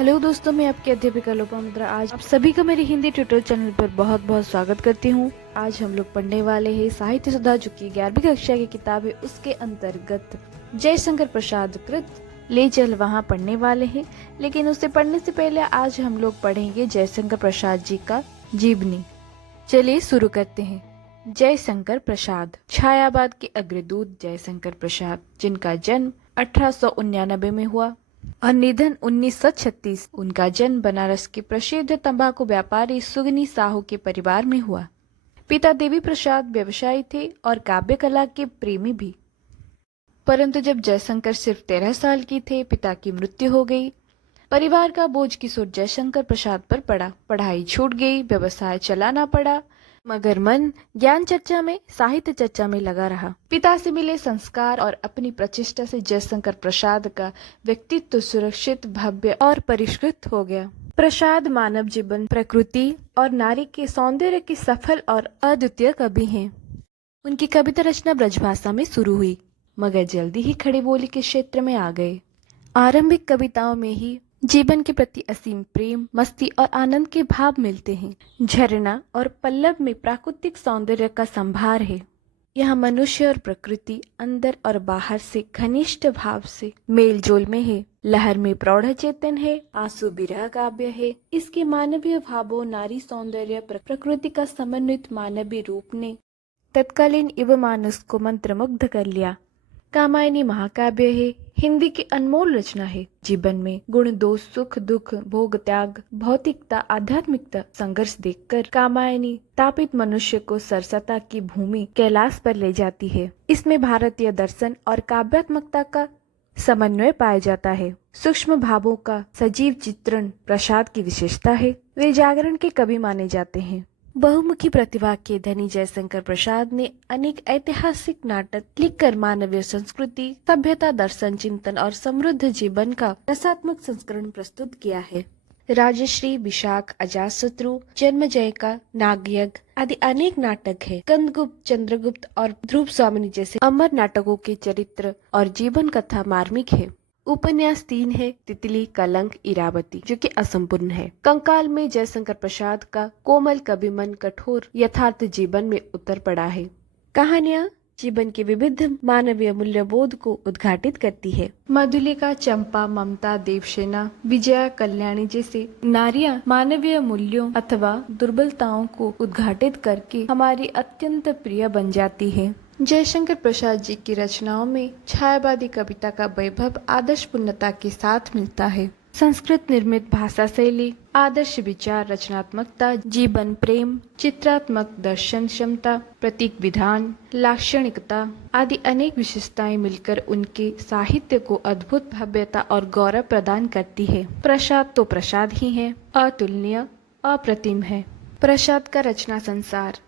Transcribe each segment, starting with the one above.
Hello दोस्तों, मैं आपकी अध्यापिका लोपामुद्रा आज आप सभी का मेरे हिंदी ट्यूटोरियल चैनल पर बहुत बहुत स्वागत करती हूँ। आज हम लोग पढ़ने वाले हैं साहित्य सुधा, जो कि 11वीं कक्षा की किताब है। उसके अंतर्गत जयशंकर प्रसाद कृत ले चल वहाँ पढ़ने वाले हैं। लेकिन उसे पढ़ने से पहले आज हम लोग पढ़ेंगे जयशंकर प्रसाद जी का जीवनी। चलिए शुरू करते हैं। जयशंकर प्रसाद, छायावाद के अग्रदूत जयशंकर प्रसाद, जिनका जन्म 1899 में हुआ और निधन 1936। उनका जन्म बनारस के प्रसिद्ध तंबाकू व्यापारी सुगनी साहू के परिवार में हुआ। पिता देवी प्रसाद व्यवसायी थे और काव्य कला के प्रेमी भी। परंतु जब जयशंकर सिर्फ 13 साल की थे, पिता की मृत्यु हो गई। परिवार का बोझ किशोर जयशंकर प्रसाद पर पड़ा। पढ़ाई छूट गई, व्यवसाय चलाना पड़ा, मगर मन ज्ञान चर्चा में, साहित्य चर्चा में लगा रहा। पिता से मिले संस्कार और अपनी प्रचेष्टा से जयशंकर प्रसाद का व्यक्तित्व सुरक्षित, भव्य और परिष्कृत हो गया। प्रसाद मानव जीवन, प्रकृति और नारी के सौंदर्य के सफल और अद्वितीय कवि हैं। उनकी कविता रचना ब्रजभाषा में शुरू हुई, मगर जल्दी ही खड़ी बोली के क्षेत्र में आ गए। आरंभिक कविताओं में ही जीवन के प्रति असीम प्रेम, मस्ती और आनंद के भाव मिलते हैं। झरना और पल्लव में प्राकृतिक सौंदर्य का संभार है। यह मनुष्य और प्रकृति अंदर और बाहर से घनिष्ठ भाव से मेल जोल में है। लहर में प्रौढ़ चेतन है, आंसू बिरह काव्य है। इसके मानवीय भावों, नारी सौंदर्य, प्रकृति का समन्वित मानवीय रूप ने तत्कालीन युवा मानस को मंत्रमुग्ध कर लिया। कामायनी महाकाव्य है, हिंदी की अनमोल रचना है। जीवन में गुण, दोष, सुख, दुख, भोग, त्याग, भौतिकता, आध्यात्मिकता संघर्ष देखकर कामायनी तापित मनुष्य को सरसता की भूमि कैलाश पर ले जाती है। इसमें भारतीय दर्शन और काव्यात्मकता का समन्वय पाया जाता है। सूक्ष्म भावों का सजीव चित्रण प्रसाद की विशेषता है। वे जागरण के कवि माने जाते हैं। बहुमुखी प्रतिभा के धनी जयशंकर प्रसाद ने अनेक ऐतिहासिक नाटक लिखकर मानवीय संस्कृति, सभ्यता, दर्शन, चिंतन और समृद्ध जीवन का रसात्मक संस्करण प्रस्तुत किया है। राजश्री, विशाख, अजातशत्रु, जन्मजय का, नागयज्ञ आदि अनेक नाटक है। कंदगुप्त, चंद्रगुप्त और ध्रुव स्वामिनी जैसे अमर नाटकों के चरित्र और जीवन कथा मार्मिक है। उपन्यास 3 है, तितली, कलंक, इरावती, जो कि असंपूर्ण है। कंकाल में जयशंकर प्रसाद का कोमल कवि मन कठोर यथार्थ जीवन में उतर पड़ा है। कहानियाँ जीवन के विविध मानवीय मूल्यबोध को उद्घाटित करती है। मधुलिका, चंपा, ममता, देवसेना, विजया, कल्याणी जैसे नारियां मानवीय मूल्यों अथवा दुर्बलताओं को उद्घाटित करके हमारी अत्यंत प्रिय बन जाती है। जयशंकर प्रसाद जी की रचनाओं में छायावादी कविता का वैभव आदर्श पूर्णता के साथ मिलता है। संस्कृत निर्मित भाषा शैली, आदर्श विचार, रचनात्मकता, जीवन प्रेम, चित्रात्मक दर्शन क्षमता, प्रतीक विधान, लाक्षणिकता आदि अनेक विशेषताएं मिलकर उनके साहित्य को अद्भुत भव्यता और गौरव प्रदान करती है। प्रसाद तो प्रसाद ही है, अतुलनीय, अप्रतिम है। प्रसाद का रचना संसार,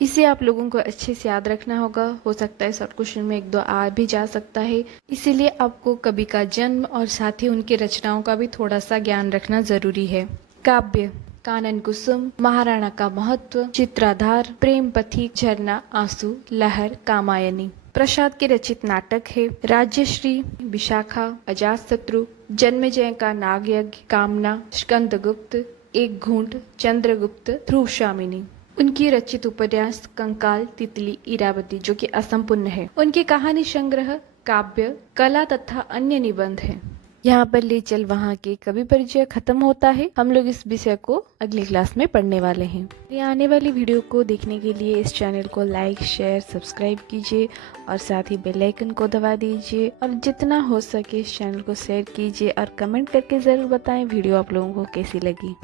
इसे आप लोगों को अच्छे से याद रखना होगा। हो सकता है शॉर्ट क्वेश्चन में 1-2 आ भी जा सकता है, इसीलिए आपको कवि का जन्म और साथ ही उनकी रचनाओं का भी थोड़ा सा ज्ञान रखना जरूरी है। काव्य, कानन कुसुम, महाराणा का महत्व, चित्राधार, प्रेम पथिक, झरना, आंसू, लहर, कामायनी। प्रसाद के रचित नाटक है राजश्री, विशाखा, अजातशत्रु, जन्मजय का, नागयज्ञ, कामना, स्कंदगुप्त, एक घूंट, चंद्रगुप्त, ध्रुव स्वामिनी। उनकी रचित उपन्यास कंकाल, तितली, इरावती, जो कि असंपूर्ण है। उनकी कहानी संग्रह, काव्य, कला तथा अन्य निबंध हैं। यहाँ पर ले चल वहाँ के कवि परिचय खत्म होता है। हम लोग इस विषय को अगली क्लास में पढ़ने वाले हैं। ये आने वाली वीडियो को देखने के लिए इस चैनल को लाइक, शेयर, सब्सक्राइब कीजिए और साथ ही बेल आइकन को दबा दीजिए और जितना हो सके इस चैनल को शेयर कीजिए और कमेंट करके जरूर बताएं वीडियो आप लोगों को कैसी लगी।